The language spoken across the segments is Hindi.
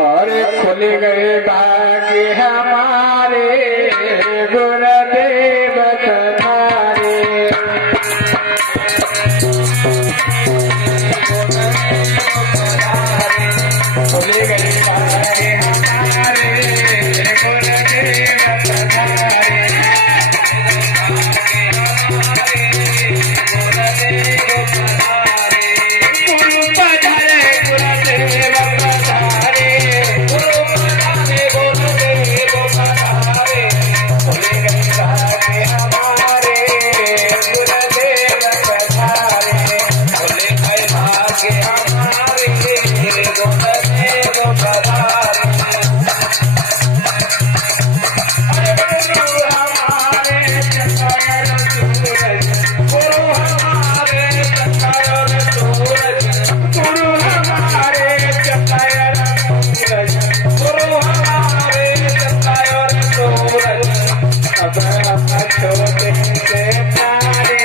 और खुल गए भाग्य हमारे गुरुदेव तुम्हारे। खुल गए भाग्य हमारे गुरुदेव तुम्हारे। गुरु पधारे गुरुदेव पधारे, गुरु पधारे गुरुदेव पधारे। खुल गए भाग्य हमारे गुरुदेव पधारे। खुल गए भाग्य हमारे गुरुदेव पधारे। अरे गुरु हमारे चकायर सूरज, गुरु हमारे चकायर सूरज, गुरु हमारे चकायर सूरज, गुरु हमारे चकायर सूरज। अब हम छोटे से तारे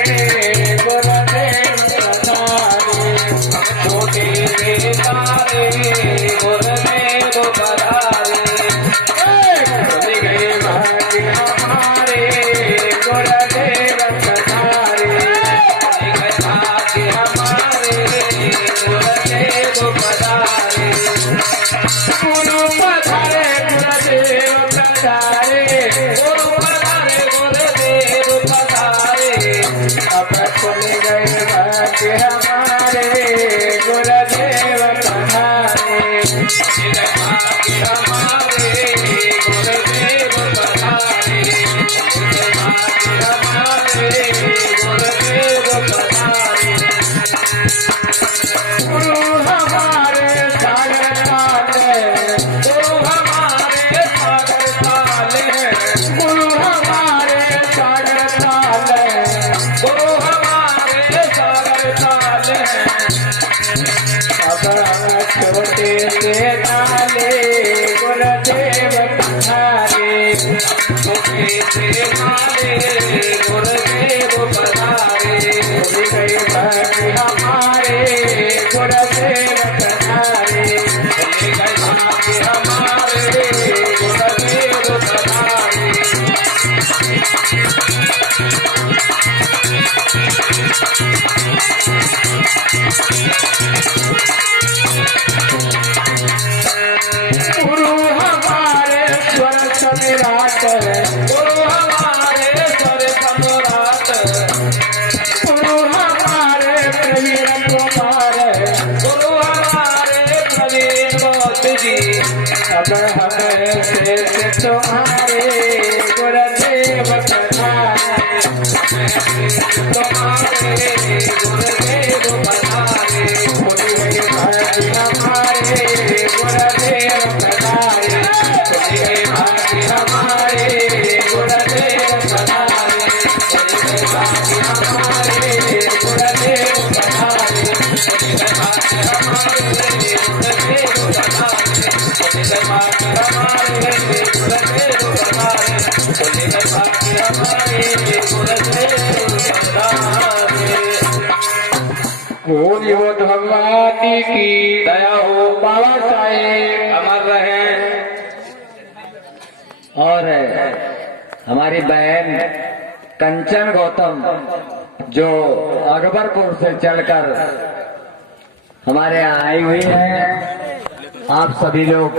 गुरुदेव पधारे। छोटे से तारे गुरुदेव पधारे। खुल गए भाग्य हमारे गुरुदेव पधारे। खुल गए भाग्य हमारे गुरुदेव पधारे। गुरु पधारे गुरुदेव पधारे, गुरु पधारे गुरुदेव पधारे। अब खुल गए भाग्य हमारे गुरुदेव पधारे। खुल गए भाग्य हमारे गुरुदेव पधारे। खुल गए भाग्य हमारे गुरुदेव पधारे। गुरु हमारे सागर काले, गुरु हमारे सागर काले, गुरु हमारे सागर काले, गुरु हमारे सागर काले। अब हम छोटे से काले गुरुदेव पधारे। छोटे से काले गुरुदेव पधारे। खुल गए भाग्य हमारे गुरुदेव पधारे। खुल गए भाग्य हमारे गुरुदेव पधारे। गुरु हमारे स्वर सम्राट, गुरु हमारे स्वर सम्राट, गुरु हमारे प्रवीण कुमार, गुरु हमारे प्रवीण मोदी जी। अब हम शेष तुम्हारे गुरुदेव पधारे। तुम्हारे गुरुदेव पधारे। खुल गए भाग्य हमारे गुरुदेव पधारे। खुल गए भाग्य हमारे गुरुदेव पधारे। खुल गए भाग्य हमारे गुरुदेव पधारे। खुल गए भाग्य हमारे गुरुदेव पधारे। खुल गए भाग्य हमारे गुरुदेव पधारे। खुल गए भाग्य हमारे गुरुदेव पधारे। बोलिए भगवान की दया हो। बाबा साहेब अमर रहे। और हमारी बहन कंचन गौतम जो अकबरपुर से चलकर हमारे यहाँ आई हुई है, आप सभी लोग